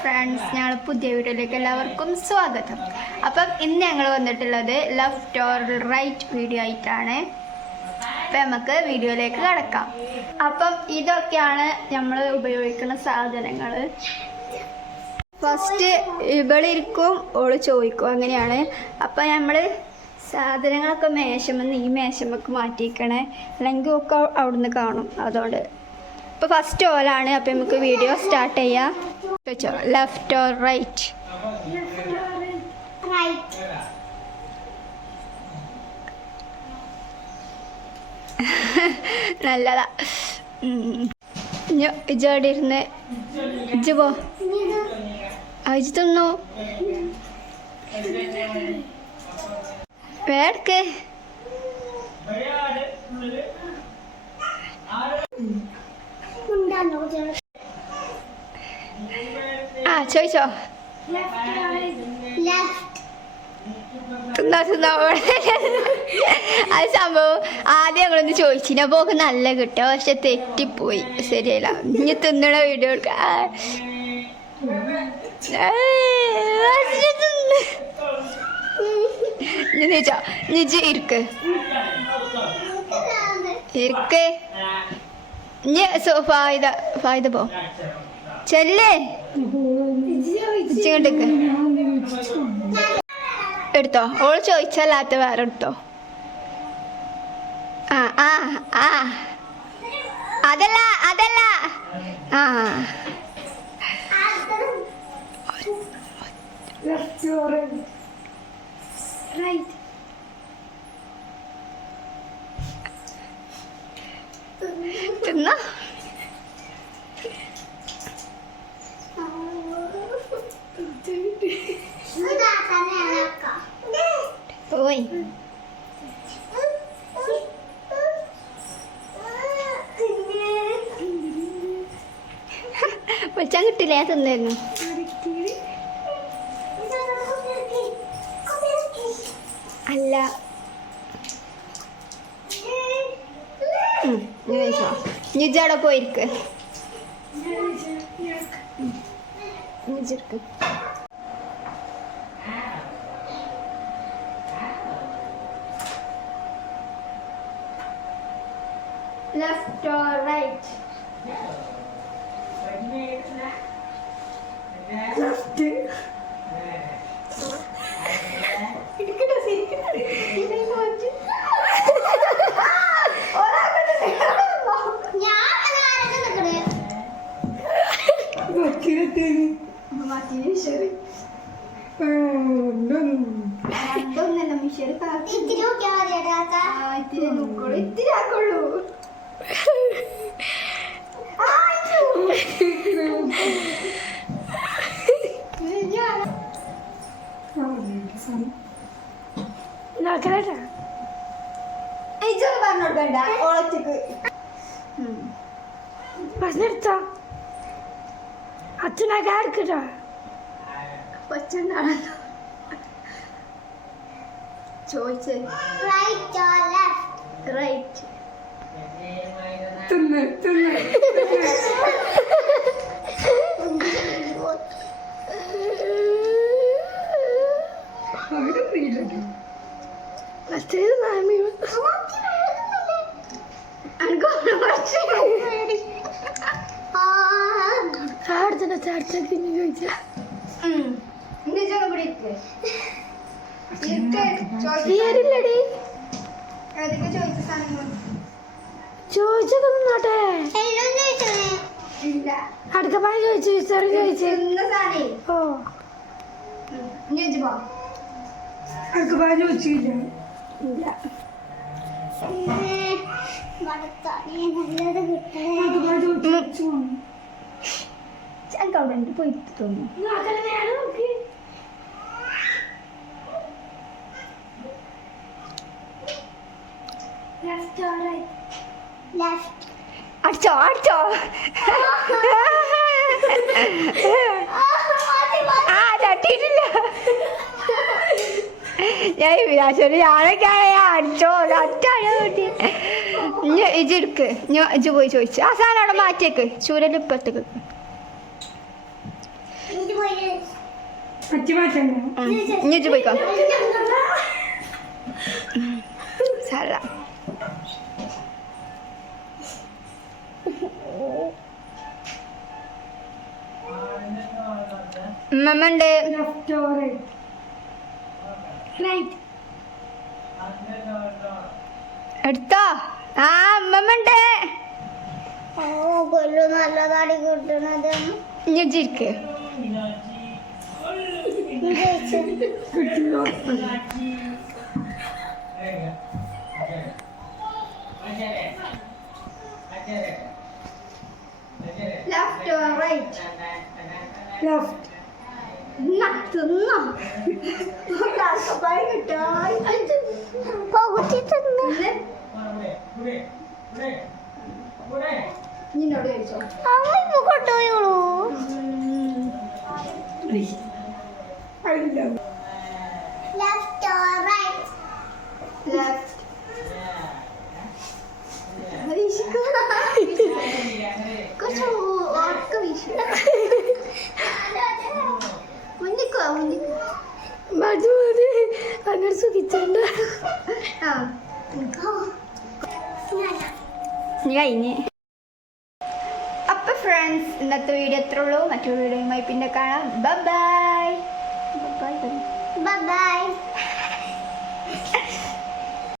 Friends, ഞങ്ങൾ പുതിയ വീഡിയോയിലേക്ക് എല്ലാവർക്കും സ്വാഗതം. അപ്പം ഇന്ന് ഞങ്ങൾ വന്നിട്ടുള്ളത് ലെഫ്റ്റ് ഓർ റൈറ്റ് വീഡിയോ ആയിട്ടാണ്. അപ്പം നമുക്ക് വീഡിയോയിലേക്ക് കടക്കാം. അപ്പം ഇതൊക്കെയാണ് നമ്മൾ ഉപയോഗിക്കുന്ന സാധനങ്ങൾ. ഫസ്റ്റ് ഇവളിരിക്കും, ഓള് ചോദിക്കും, അങ്ങനെയാണ്. അപ്പം നമ്മൾ സാധനങ്ങളൊക്കെ മേശമെന്ന് ഈ മേശമ്മക്ക് മാറ്റിയിരിക്കണേ, അല്ലെങ്കിൽ ഒക്കെ അവിടുന്ന് കാണും. അതുകൊണ്ട് ഇപ്പോൾ ഫസ്റ്റ് ഓലാണ്. അപ്പം നമുക്ക് വീഡിയോ സ്റ്റാർട്ട് ചെയ്യാം. വെച്ചോ, ലെഫ്റ്റ് ഓർ റൈറ്റ്? നല്ലതാ. ഇജോടെ ഇരുന്ന് ഇജ് പോ, ഇജ് തിന്നു വേടക്ക്. ആ ചോദിച്ചോ. അത് സംഭവം ആദ്യം ഞങ്ങളൊന്ന് ചോദിച്ചിന്, അപ്പോൾ ഒക്കെ നല്ല കിട്ടുക, പക്ഷെ തെറ്റിപ്പോയി, ശരിയല്ല. ഇനി തിന്നണ വീഡിയോ എടുക്ക. ചോദിച്ചോ, നിജ് ഇരിക്ക് ഇരിക്ക്. ഇനി ഫായിദ പോ ചെല്ലേ, ഇങ്ങോട്ടേക്ക് എടുത്തോ. ഓള് ചോദിച്ചല്ലാത്ത വേറെ എടുത്തോ. ആ ആ ആ അതല്ല അതല്ല. ആ തിന്നോ. പോയി വിളിച്ചാൻ കിട്ടില്ല, ഞാൻ തിന്നായിരുന്നു. അല്ല നിജാടെ പോയിരിക്ക്. നിജിർക്ക് left or right? Left. ഇടിക്കട ശരിക്കട. ഇനി പോയിട്ട്. ഞാൻ ആരാണ് നിക്കണേ? വക്കിരത്തെ. മാറ്റി ശരി. അതൊന്നല്ല മിഷേൽ കാക്കി. ഇത്തിരി നോക്കിയാ മതിയാ താത്ത. ഇത്തിരി നോക്കോളൂ, ഇത്തിരി ആക്കോളൂ. പറഞ്ഞോടുക്കണ്ട ഓളച്ചക്ക് പ്രശ്നെടുത്തോ അച്ഛനൊക്കെ എടുക്കട്ടോ. കൊച്ചുണ്ടാണല്ലോ ചോദിച്ചേ. റൈറ്റ്. തിന്ന് തിന്ന് ചോദിച്ചോട്ടെ. അടുത്ത പണി ചോദിച്ചു ചോദിച്ചു. ഓ അടുത്ത പണി ചോദിച്ചില്ല. അവിടെ പോയിട്ട് തോന്നുന്നു. അടിച്ചോ അടിച്ചോ. ആ തട്ടിയിട്ടില്ല. ഞാൻ വിരാശോട് ഞാനൊക്കെ അടിച്ചോ അറ്റാണ് കുട്ടി. ഇജ് എടുക്ക്, ഇജ് പോയി ചോദിച്ചു. ആ സാധനം അവിടെ മാറ്റിയേക്ക്, ചൂരൽ ഇപ്പത്തേക്ക്. അച്ഛൻ മാറ്റണ്ട. ഇനി ഇജ്ജ് പോയിക്കോ സാര ഉമ്മണ്ട് ലെഫ്റ്റ് ഓർ റൈറ്റ്? റൈറ്റ്. എടുത്തോ ആ ഉമ്മണ്ട് കൊല്ലു നല്ലതാടി കിട്ടണത്. ഇനി ഇരിക്ക് ലെഫ്റ്റ് ഓർ റൈറ്റ്? ലെഫ്റ്റ്. നിന്നോട് ചോദിച്ചോ കൊണ്ടുപോയോളൂ. Left or right? ലെഫ്റ്റ് കുറച്ച് ഉറക്ക വീശു മുന്നിക്കോ മുന്നിക്കോ മതി മതി അങ്ങനെ സുഖിച്ചോണ്ട. ആ ഇനി കഴിഞ്ഞ് അപ്പൊ ഫ്രണ്ട്സ് ഇന്നത്തെ വീഡിയോ എത്ര ഉള്ളൂ. മറ്റൊരു വീഡിയോയുമായി പിന്നെ കാണാം. Bye bye bye bye.